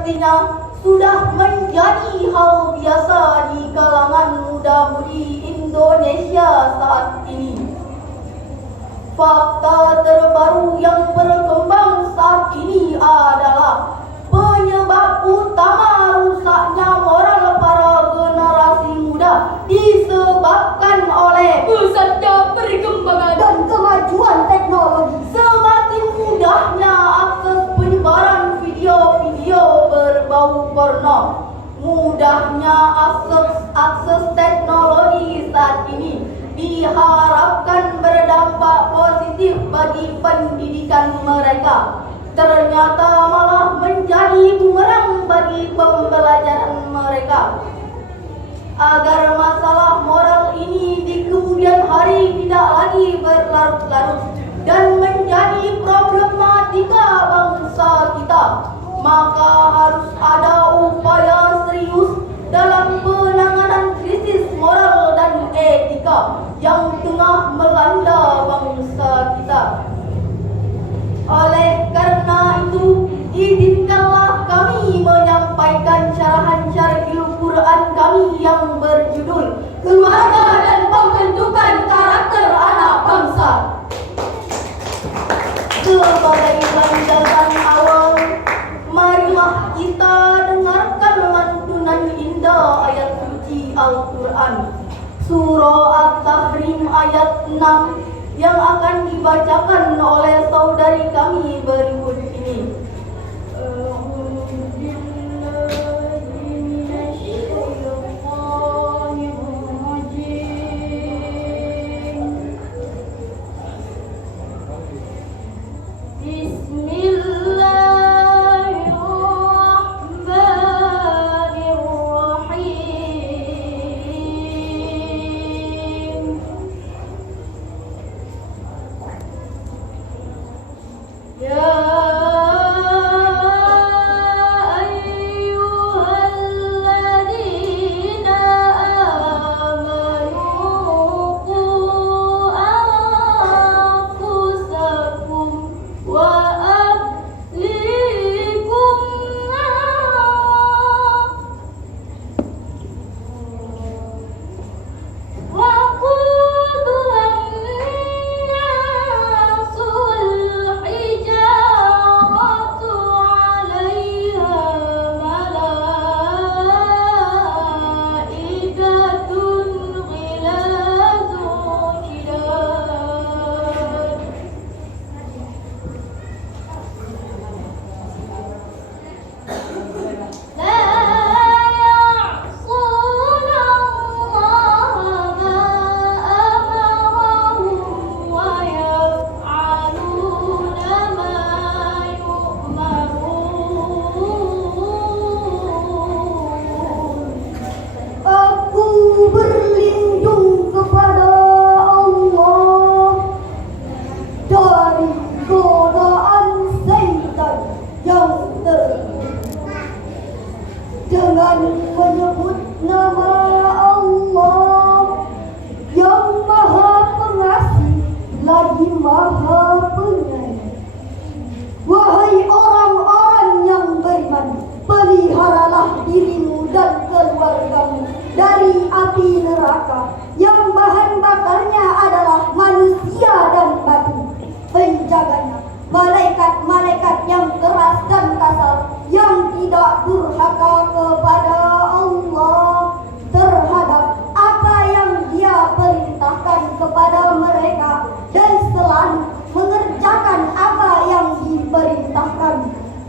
Artinya sudah menjadi hal biasa di kalangan muda-mudi Indonesia saat ini. Fakta terbaru yang berkembang saat ini adalah penyebab utama rusaknya moral para generasi muda disebabkan oleh pesatnya perkembangan dan kemajuan teknologi. Semakin mudahnya akses penyebaran video-video berbau porno, mudahnya akses teknologi saat ini diharapkan berdampak positif bagi pendidikan mereka. Ternyata malah menjadi bumerang bagi pembelajaran mereka. Agar masalah moral ini di kemudian hari tidak lagi berlarut-larut dan menjadi problematika bangsa kita, maka harus ada upaya serius dalam penanganan krisis moral dan etika yang tengah melanda bangsa kita. Oleh karena itu, izinkanlah kami menyampaikan syarahan syarihil Quran kami yang berjudul Keluarga dan Pembentukan Karakter Anak Bangsa. Sebagai landasan awal, marilah kita dengarkan lantunan indah ayat suci Al-Quran, Surah At-Tahrim ayat 6 yang akan dibacakan oleh saudari kami berikut ini. Dengan menyebut nama Allah yang Maha Pengasih lagi Maha Penyayang. Wahai orang-orang yang beriman, peliharalah dirimu dan keluargamu dari api neraka yang bahan bakarnya adalah manusia dan batu. Penjaganya malaikat-malaikat yang keras dan kasar, yang tidak durhaka kepada Allah terhadap apa yang Dia perintahkan kepada mereka dan selalu mengerjakan apa yang diperintahkan.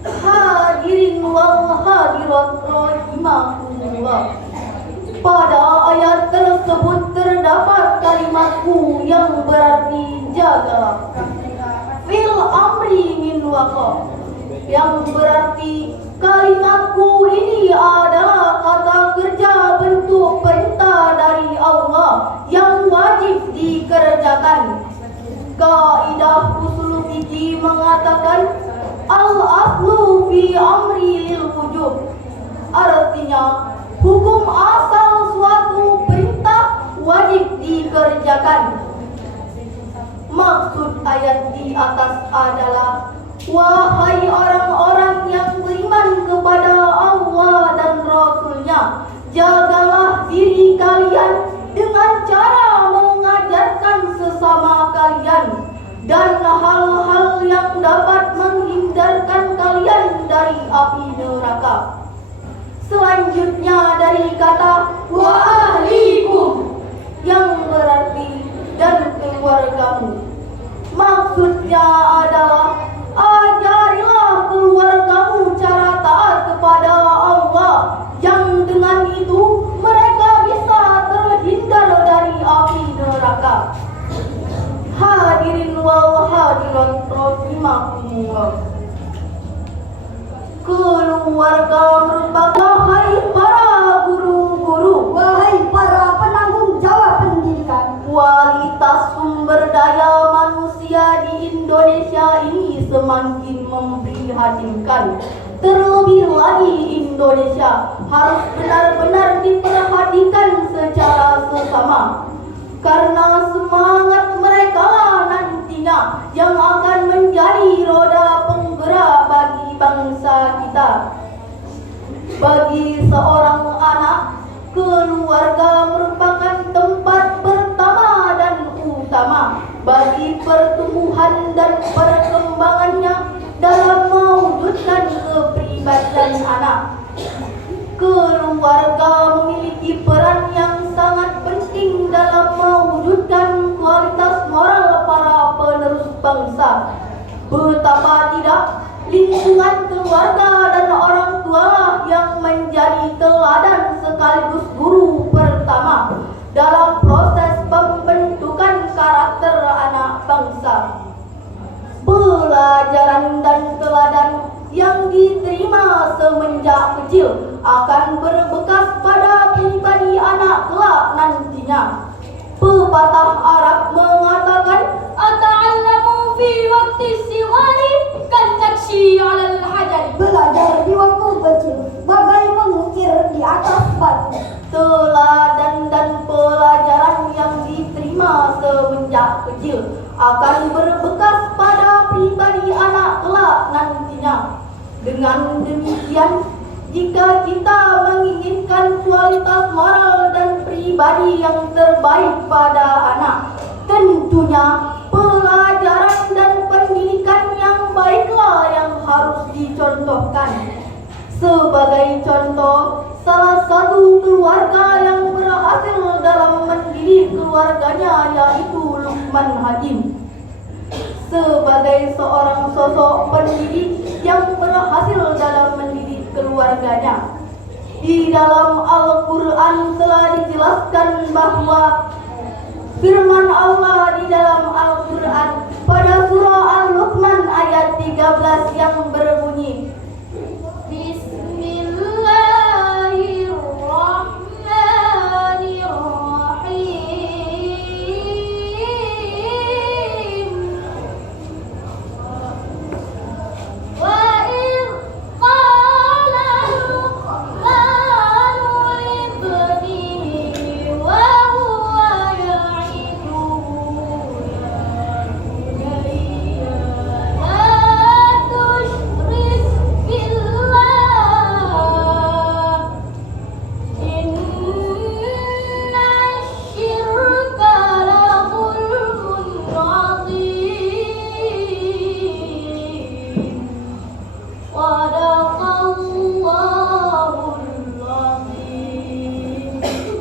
Hadirin wal hadirat rahimakumullah. Pada ayat tersebut terdapat kalimatku yang berarti jagalah. Fil amri min waqa, yang berarti kalimatku ini adalah kata kerja bentuk perintah dari Allah yang wajib dikerjakan. Kaidah usul fikih mengatakan al-aslu fi amri lil wujub, artinya hukum asal suatu perintah wajib dikerjakan. Maksud ayat di atas adalah, wahai orang-orang yang beriman kepada api neraka. Selanjutnya dari kata wa ahlikum yang berarti dan keluargamu. Maksudnya adalah ajarilah keluargamu cara taat kepada Allah, yang dengan itu mereka bisa terhindar dari api neraka. Hadirin wal hadirat rahimakumullah. Keluarga merupakan wahai para guru-guru, Wahai para penanggung jawab pendidikan, kualitas sumber daya manusia di Indonesia ini semakin memprihatinkan. Terlebih lagi Indonesia harus benar-benar diperhatikan secara sesama, karena semangat mereka lah nantinya yang akan menjadi roda penggerak bagi bangsa kita. Bagi seorang anak, keluarga merupakan tempat pertama dan utama bagi pertumbuhan dan perkembangannya dalam mewujudkan kepribadian anak. Keluarga memiliki peran yang sangat penting dalam mewujudkan kualitas moral para penerus bangsa. Betapa tidak, lingkungan keluarga dan orang tualah yang menjadi teladan sekaligus guru pertama dalam proses pembentukan karakter anak bangsa. Pelajaran dan teladan yang diterima semenjak kecil akan berbekas pada pribadi anak kelak nantinya. Pepatah Arab mengatakan, Ata'allamu fi waqti siwari kan nakshi 'alal hajari. belajar di waktu kecil bagai mengukir di atas batu. teladan dan pelajaran yang diterima semenjak kecil akan berbekas pada pribadi anak kelak nantinya. Dengan demikian, jika kita menginginkan kualitas moral dan pribadi yang terbaik pada anak, tentunya pelajaran dan pendidikan yang baiklah yang harus dicontohkan. Sebagai contoh, salah satu keluarga yang berhasil dalam mendidik keluarganya yaitu Luqman Hakim. Sebagai seorang sosok pendidik yang berhasil dalam mendidik keluarganya, di dalam Al-Quran telah dijelaskan bahwa firman Allah di dalam Al-Quran pada surah Al-Luqman ayat 13 yang berbunyi,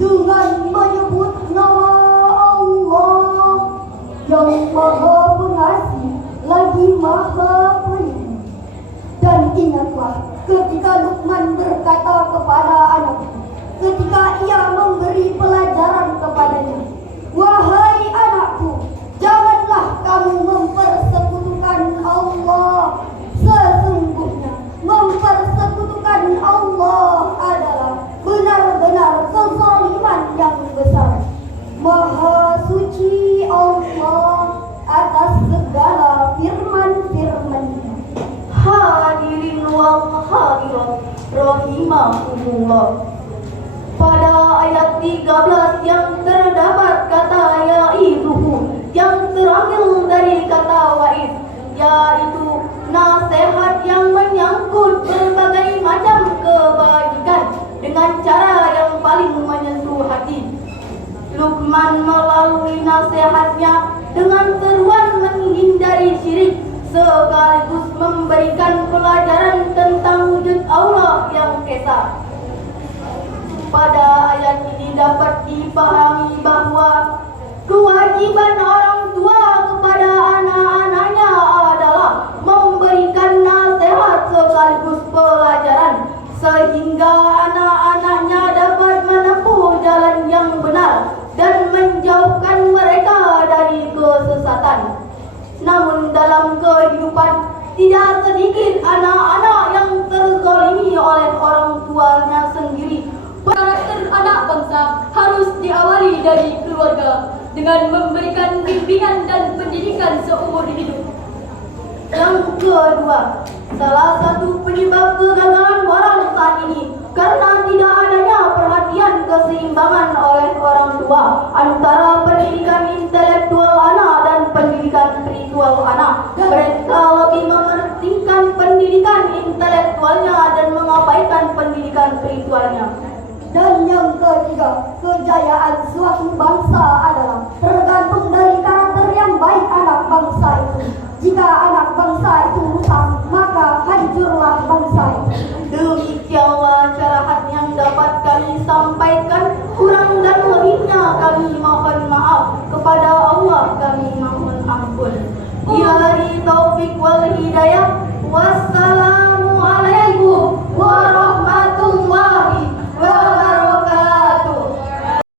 dengan menyebut nama Allah yang Maha Pengasih lagi Maha Pelindung. Dan ingatlah ketika Luqman berkata kepada anaknya, ketika ia memberi pelajaran kepadanya, wahai anakku, janganlah kamu mempersekutukan Allah. Sesungguhnya mempersekutukan Allah adalah benar-benar kezaliman yang besar. Maha suci Allah atas segala firman-firman-Nya. hadirin wal hadirat rahimakumullah. Pada ayat 13 yang terdapat kata ya'iduhu yang terambil dari kata wa'iz, yaitu nasihat yang menyangkut berbagai macam kebajikan dengan cara yang paling menyentuh hati. Luqman melalui nasihatnya dengan seruan menghindari syirik sekaligus memberikan pelajaran tentang dipahami bahwa kewajiban orang tua kepada anak-anaknya adalah memberikan nasihat sekaligus pelajaran sehingga anak-anaknya dapat menempuh jalan yang benar dan menjauhkan mereka dari kesesatan. Namun dalam kehidupan tidak sedikit anak-anak yang terzalimi oleh orang tuanya sendiri. Karakter anak bangsa harus diawali dari keluarga dengan memberikan bimbingan dan pendidikan seumur hidup. Yang kedua, salah satu penyebab kegagalan moral saat ini karena tidak adanya perhatian keseimbangan oleh orang tua antara pendidikan intelektual anak dan pendidikan spiritual anak. Mereka lebih mementingkan pendidikan intelektualnya dan mengabaikan pendidikan spiritualnya. Dan yang ketiga, kejayaan suatu bangsa adalah tergantung dari karakter yang baik anak bangsa itu. Jika anak bangsa itu rusak, maka hancurlah bangsa itu. Demikianlah carahan yang dapat kami sampaikan. Kurang dan lebihnya kami mohon maaf. Kepada Allah kami mohon ampun. Billahi taufiq wal hidayah.